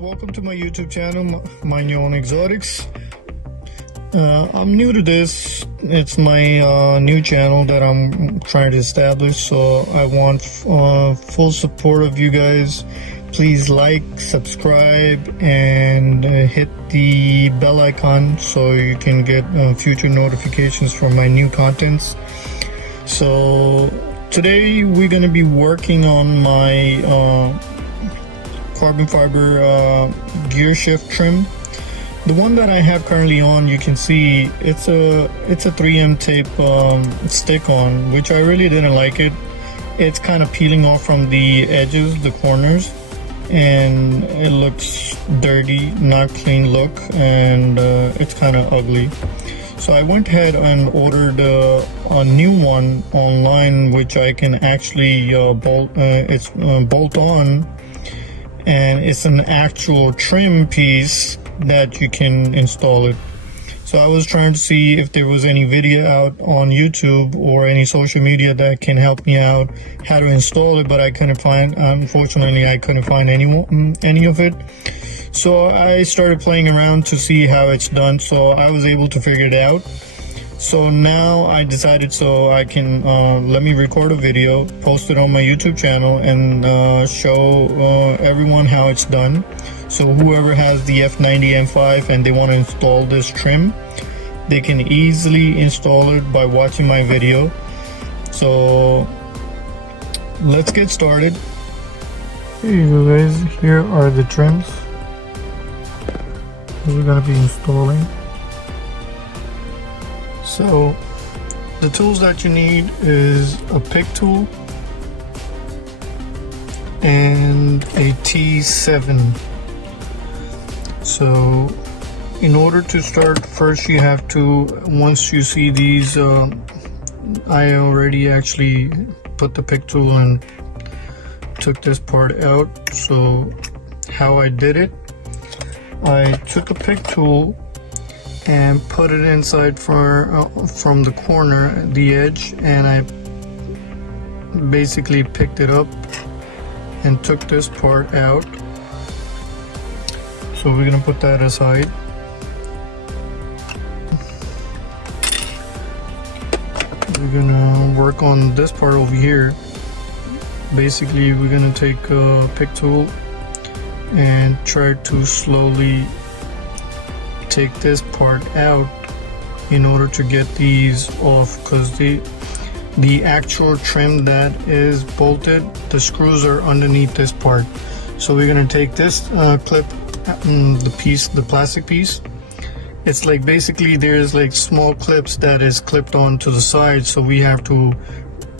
welcome to my YouTube channel, M.Y.O.EXOTICS. I'm new to this. It's my new channel that I'm trying to establish, so I want full support of you guys. Please like, subscribe, and hit the bell icon so you can get future notifications for my new contents. So today we're going to be working on my carbon fiber gear shift trim. The one that I have currently on, you can see it's a 3M tape stick on, which I really didn't like it. It's kind of peeling off from the edges, the corners, and it looks dirty, not clean look, and it's kind of ugly. So I went ahead and ordered a new one online, which I can actually bolt on, and it's an actual trim piece that you can install it. So I was trying to see if there was any video out on YouTube or any social media that can help me out how to install it, but I couldn't find, unfortunately I couldn't find any of it. So I started playing around to see how it's done, so I was able to figure it out. So now I decided so I can let me record a video, post it on my YouTube channel, and show everyone how it's done. So whoever has the F90 M5 and they want to install this trim, they can easily install it by watching my video. So let's get started. Here you go, guys. Here are the trims we're going to be installing. So the tools that you need is a pick tool and a T7. So in order to start, first you have to, once you see these, I already actually put the pick tool and took this part out. So how I did it, I took a pick tool and put it inside from the corner, the edge, and I basically picked it up and took this part out. So we're gonna put that aside. We're gonna work on this part over here. Basically, we're gonna take a pick tool and try to slowly take this part out in order to get these off, because the actual trim that is bolted, the screws are underneath this part. So we're going to take this clip, the plastic piece. It's like basically there's like small clips that is clipped onto the side, so we have to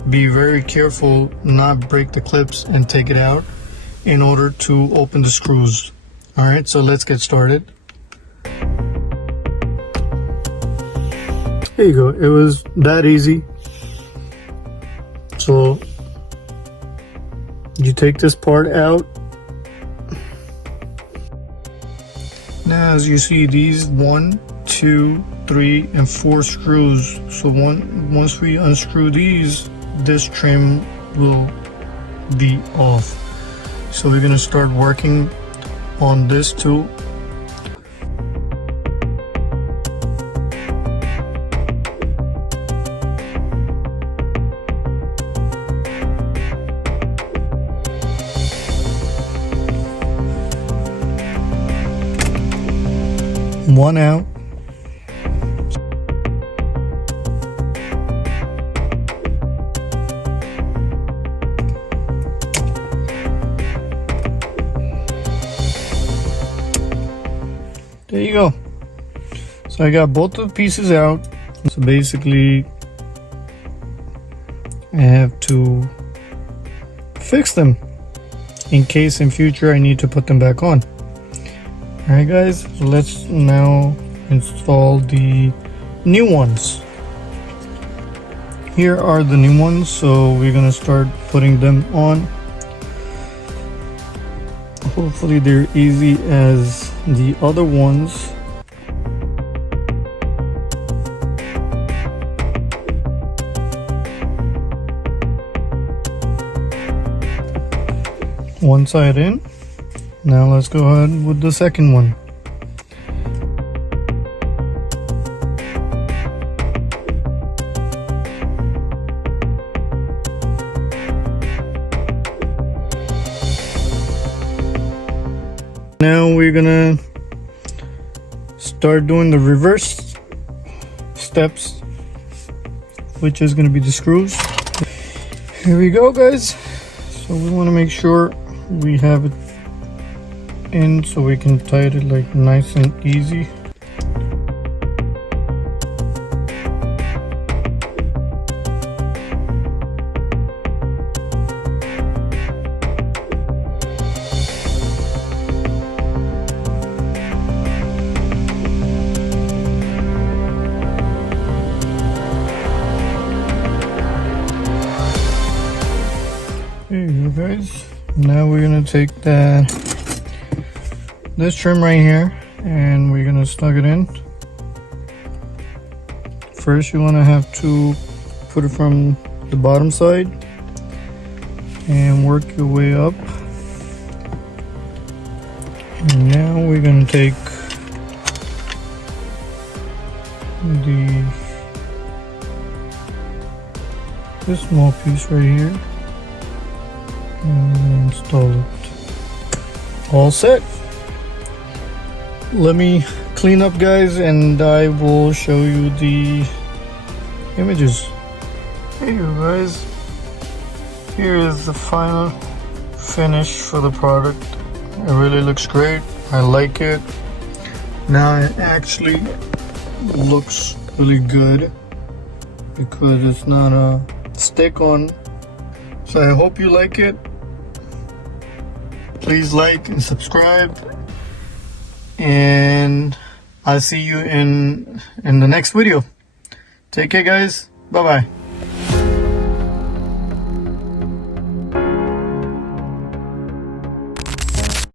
be very careful not break the clips and take it out in order to open the screws. All right, so let's get started. There you go. It was that easy. So you take this part out. Now, as you see, these 1, 2, 3, and 4 screws. So once we unscrew these, this trim will be off. So we're gonna start working on this tool. One out. There you go. So I got both of the pieces out. So basically I have to fix them in case in future I need to put them back on. Alright guys, so let's now install the new ones. Here are the new ones, so we're gonna start putting them on. Hopefully they're easy as the other ones. One side in, Now let's go ahead with the second one. Now we're gonna start doing the reverse steps, which is gonna be the screws. Here we go, guys. So we want to make sure we have it in so we can tighten it like nice and easy. There you go, guys. Now we're gonna take this trim right here and we're gonna snug it in. First, you wanna have to put it from the bottom side and work your way up. And now we're gonna take this small piece right here and install it. All set. Let me clean up, guys, and I will show you the images. Hey you guys, here is the final finish for the product. It really looks great. I like it. Now it actually looks really good because it's not a stick on. So I hope you like it. Please like and subscribe, and I'll see you in the next video. Take care, guys. Bye bye.